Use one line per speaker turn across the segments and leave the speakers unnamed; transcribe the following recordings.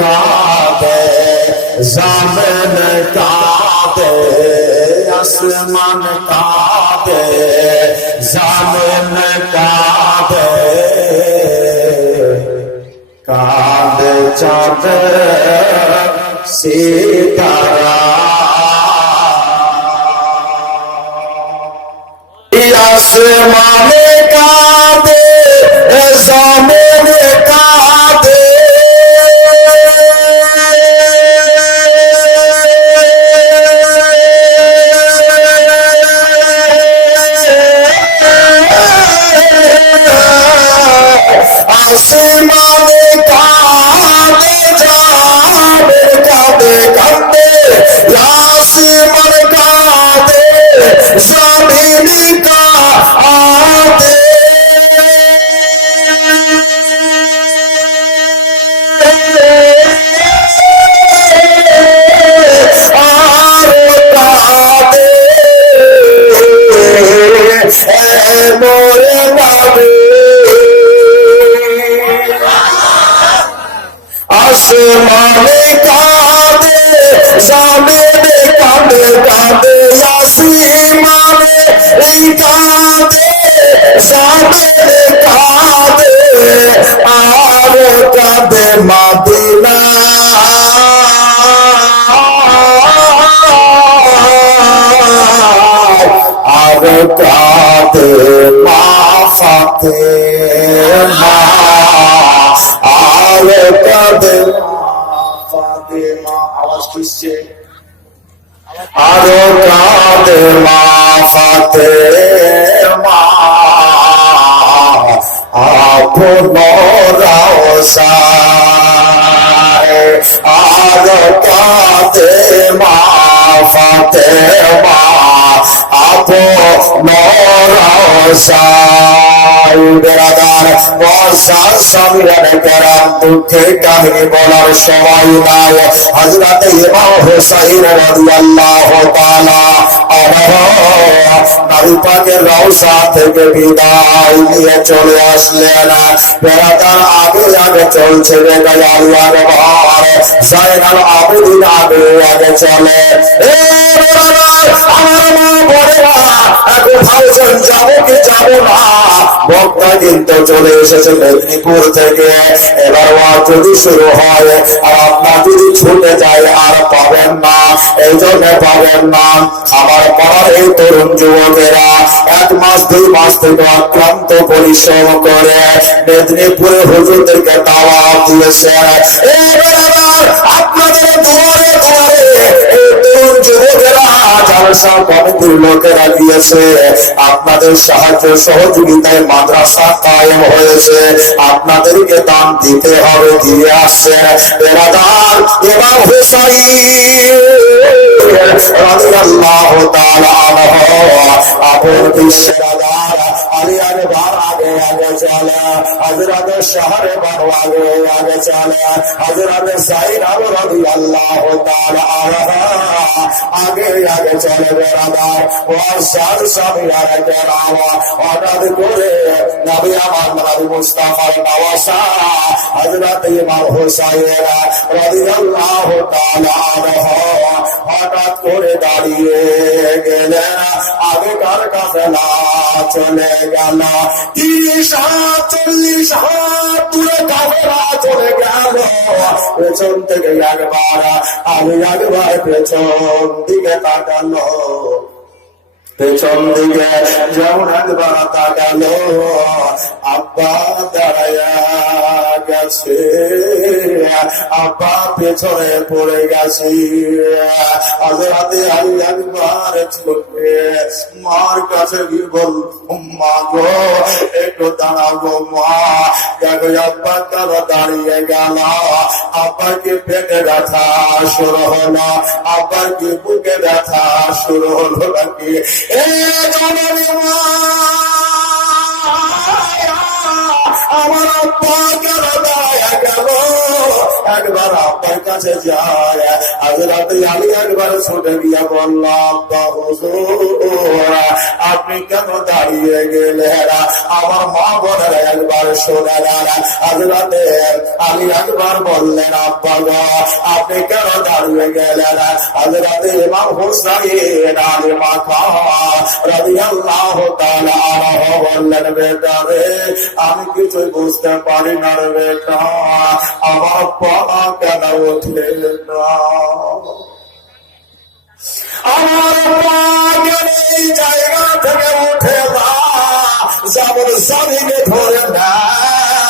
কাঁদে জামেন কাঁদে আসমান কাঁদে জামেন কাঁদে। কাঁদে চাঁদ সীতারা। আসমানে কাঁদে আসমানে কাঁদে জামিনে কাঁদে কাঁদে আসমানে এই কাঁদে জামিনে কাঁদে, আর কাঁদে মাদিনা। আর কাঁদে মা ফাতে মা আরও কাঁদে মা ফাতে মা। আপন রাওসায় আরও কাঁদে মা ফাতে মা। আপন থেকে বিদায় নিয়ে চলে আসলেন। বেড়াদার আগে আগে চলছে রে দয়াল আকবার জাইনাল আবেদিন আগে আগে চলে। এ বেড়াদার আমার মা বড়রা এখন যাব কি যাব না? বক্তা কিন্তু চলে এসেছে মেদিনীপুর থেকে। এবার ওয়াজ যদি শুরু হয়, আর আপনার যদি ছুটে যায়, আর পাবেন না। এই জন্য পাবেন না। আমার পাড়ার এই তরুণ যুবকেরা এক মাস, দুই মাস থেকে অক্লান্ত পরিশ্রম করে মেদিনীপুরে হুজুরদেরকে দাওয়াত দিয়েছে। এবার আপনাদের দুয়ারে দুয়ারে এই তরুণ জালসা কমিটির লোকেরা গিয়েছে আপনাদের সাহায্য সহযোগিতায় মাদ্রাসা কায়েম হয়েছে। আপনাদেরকে দান দিতে হবে, দিয়ে আসছে। বেরাদার, এবার রাদিয়াল্লাহু আপন বিশ্বরাদার আগে আগে চলে। হযরত শহরে বড় আগে আগে চলে হযরত সাইদ রাদিয়াল্লাহু তাআলা আনহু আগে আগে চলে বেরাদার ওয়াসাদ সামিয়ার কেরাম হঠাৎ করে নবী আমার নবী মুস্তাফার নওয়াসা হযরত ইমাম হুসাইন রাদিয়াল্লাহু তাআলা আনহু হঠাৎ করে দাঁড়িয়ে গেলেন আগেকার কাফেলা চলে গেল তিরিশ হাত চল্লিশ হাত পেছন থেকে একবার, আমি একবার পেছন দিকে তাকালো। পেছন দিকে যেমন একবার তাকালো, আব্বা দাঁড়ায়া গেছে। আব্বা পেছনে পড়ে গেছে। আজরাতে আমি একবার ছুটে মার কাছে গিয়ে বল মা গো। একটু দাঁড়াবো মা দেখো আব্বা তারা দাঁড়িয়ে গেল আব্বাকে পেটে ব্যথা শুরু হলো আব্বাকে বুকে ব্যথা শুরু হলো নাকি আমার আব্বা কেন দাঁড়িয়ে গেল। একবার আব্বার কাছে যায়। হাজরাতে আলী একবার ছুটে গিয়ে বলল, আব্বা হুজুর, আপনি কেন দাঁড়িয়ে গেলেন? আমার মা বোনেরা একবার শোনে হাজরাতে আলী একবার বললেন, আব্বা আপনি কেন দাঁড়িয়ে গেলেন? হাজরাতে ইমাম হুসাইন আলী মাখা রাদিয়াল্লাহু তাআলা আনহু বললেন, বেটা রে, আমি কিছুই বুঝতে পারি না রে বেটা। আমার উঠে না আমার পা কেন এই জায়গা থেকে উঠে না যেমন জমিনে ধরে নেয়।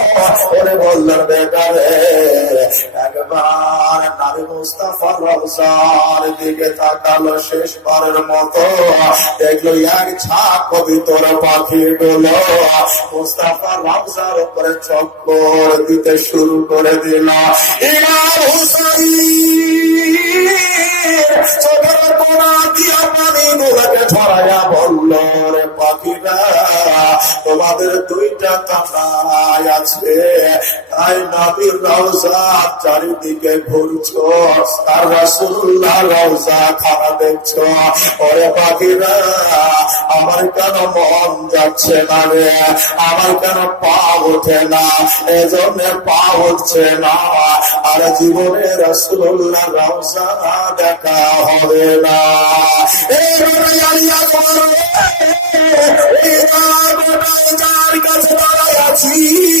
ওরে বললেন বেটা রে একবার নাবি মুস্তাফা রওজার দিকে তাকালো শেষবারের মতো। দেখল এক পাখি গুলো। মুস্তাফা রওজার উপরে চক্কর দিতে শুরু করে দিল। চোখের কোনা দিয়া পানি গুলোকে ছড়াইয়া বলল রে পাখিরা তোমাদের দুইটা কানায় আছে। তাই নাবির রওজা চারিদিকে ঘুরছো। আর রাসূলুল্লাহ রওজা খানা দেখছ। ওরে পাখিরা, আমার কেন মন যাচ্ছে না রে? আমার কেন পা ওঠে না? এজন্য পা উঠছে না। আর জীবনে রাসূলুল্লাহ রওজা দেখা হবে না। এইভাবে দাঁড়ায়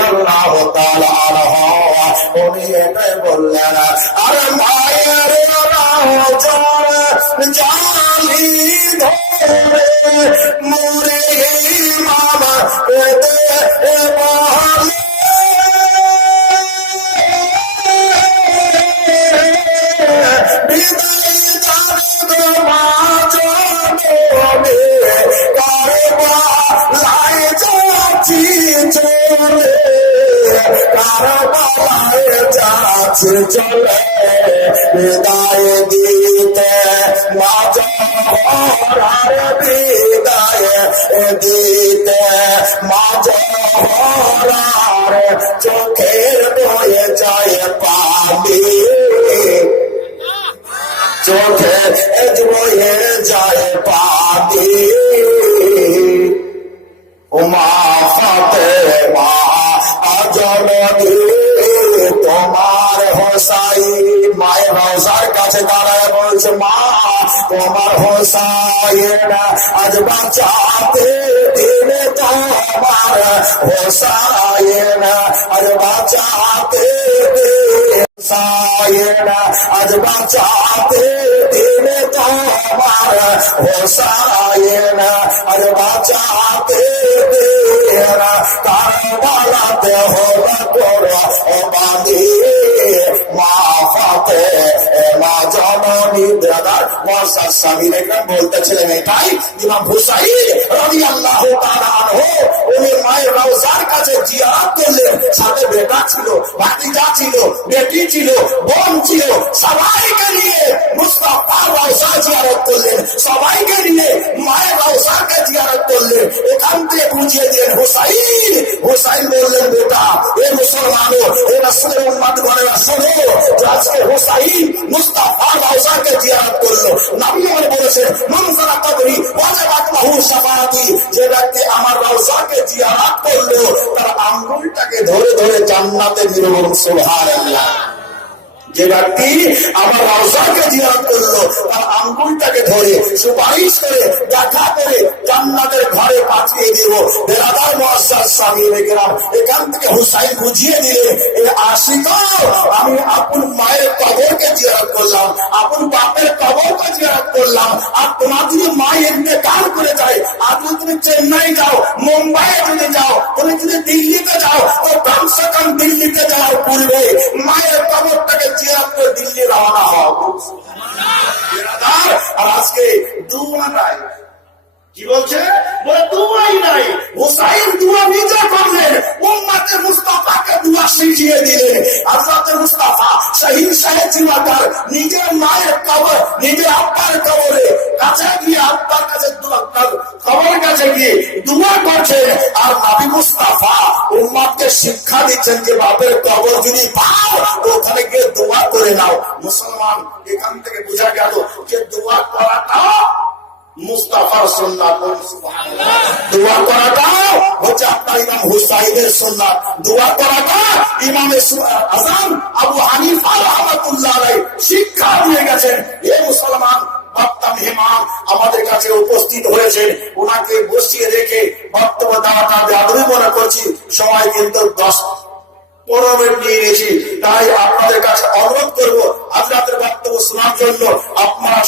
রাদিয়াল্লাহু তাআলা আনহু উনি এটাই বললেন আরে মায়ের রাজন জানি ধরে মুরে চলে বিদায় দিতে মাঝ হরার বিদায় দিতে মাঝ হরার চোখের বয়ে যায় পানি। চোখে বয়ে যায় পানি। বলছে মা তোমার হোসাইন, আজ বাঁচাতে দিনে তোমার হোসাইন, আজ বাঁচাতে হোসাইন, আজ বাঁচাতে দিনে তোমার হোসাইন, আজ বাঁচাতে দেরা কারবালাতে হলো করো ও বাঁধি মা ফাতে আল্লাহ হো উনি মায়ের রওজার কাছে জিয়ারত করলেন। সাথে বুঝিয়ে দিলেন হুসাইন। হুসাইন বললেন, বেটা, এ মুসলমানও, এ রাসূলের উম্মত গণেরা শোনো নবী যে ব্যক্তি আমার রওজাকে করল, তার আঙ্গুলটাকে ধরে ধরে জান্নাতে নির্ভর সুবহানাল্লাহ। যে ব্যক্তি আমার করল, তার আঙ্গুলটাকে ধরে সুপারিশ করে, দেখা করে জান্নাতের ঘরে পাঠিয়ে দেব বেরাদার স্বামী গেলাম এখান যাও মুম্বাই যদি যাও, তুমি যদি দিল্লিতে যাও, তো কমসে কম দিল্লিতে যাওয়ার পূর্বে মায়ের কবরটাকে জিয়ারত করে দিল্লি রওনা হও। আর আজকে দুয়া নাই কি বলছে? বলে দুয়াই নাই। হুসাইন দুয়া নিজে করলেন উম্মাতে মুস্তাফাকে দুয়া শিখিয়ে দিলেন হযরত মুস্তাফা শহীদ সাহেব জিমাদার নিজের মায়ের কবর, নিজের আব্বার কবরে কাছে গিয়ে আব্বার কাছে দোয়া কবর কাছে গিয়ে দুয়া করছেন আর নবী মুস্তাফা উম্মাদকে শিক্ষা দিচ্ছেন যে, বাপের কবর যদি পাও, ওখানে গিয়ে দোয়া করে নাও। মুসলমান এখান থেকে বোঝা গেল যে, দোয়া করাটা মুস্তাফার সুন্নাত। দোয়া করাটা হচ্ছে আপনার ইমাম হুসাইনের সুন্নাত। দোয়া করাটা ইমামে আজম আবু হানিফা রহমাতুল্লাহ শিক্ষা দিয়ে গেছেন। হে মুসলমান আমাদের কাছে উপস্থিত হয়েছে ওনাকে বসিয়ে রেখে বক্তব্য দেওয়াটা বেআদবি মনে করছি। সময় কিন্তু দশ নিয়েছি তাই আপনাদের কাছে অনুরোধ আপনাদের বক্তব্য শোনার জন্য আপনারা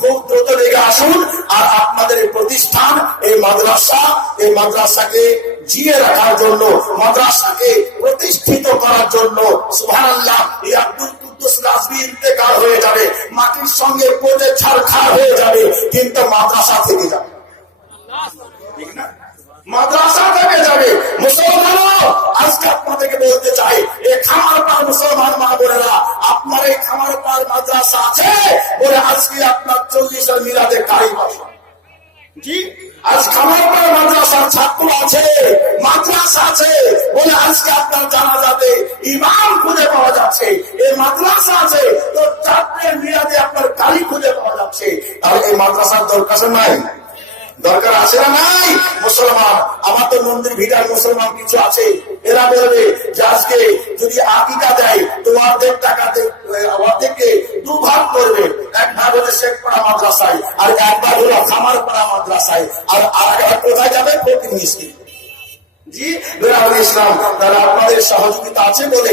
খুব দ্রুত লেগে আসুন আর আপনাদের প্রতিষ্ঠান, এই মাদ্রাসা, এই মাদ্রাসাকে জিয়ে রাখার জন্য, মাদ্রাসাকে প্রতিষ্ঠিত করার জন্য সুবহানাল্লাহ, এই আব্দুল ইন্তেকাল হয়ে যাবে, মাটির সঙ্গে পড়ে ছাড়খাড় হয়ে যাবে, কিন্তু মাদ্রাসা থেকে যাবে। ঠিক না? মাদ্রাসা আপনাদেরকে বলতে চাই এই খামার পার মুসলমান মা বোনেরা আপনার এই খামার পার মাদ্রাসা আছে বলে আজকে আপনার চল্লিশের মিলাদে কারি বাসা জি। আজ খামার পার মাদ্রাসার ছাত্র আছে মাদ্রাসা আছে বলে আজকে আপনার জানা যাবে ইমাম খুঁজে পাওয়া যাচ্ছে। এই মাদ্রাসা আছে তো চারটের মিলাদে আপনার কালি খুঁজে পাওয়া যাচ্ছে। তাহলে এই মাদ্রাসার দরকার নাই। দরকার আছে না নাই? মুসলমান, আমার তো মন্দির ভিটার মুসলমান কিছু আছে। এরা বলবে, যে আজকে যদি আকিকা দেয়, তো অর্ধেক টাকা অর্ধেককে দু ভাগ করবে। এক ভাগ হলে শেখ পাড়া মাদ্রাসায়, আর এক ভাগ হলো খামার পাড়া মাদ্রাসায়। আর আর এক কোথায় যাবে? মিষ্টি জি বেরাবুল ইসলাম, তারা আপনাদের সহযোগিতা আছে বলে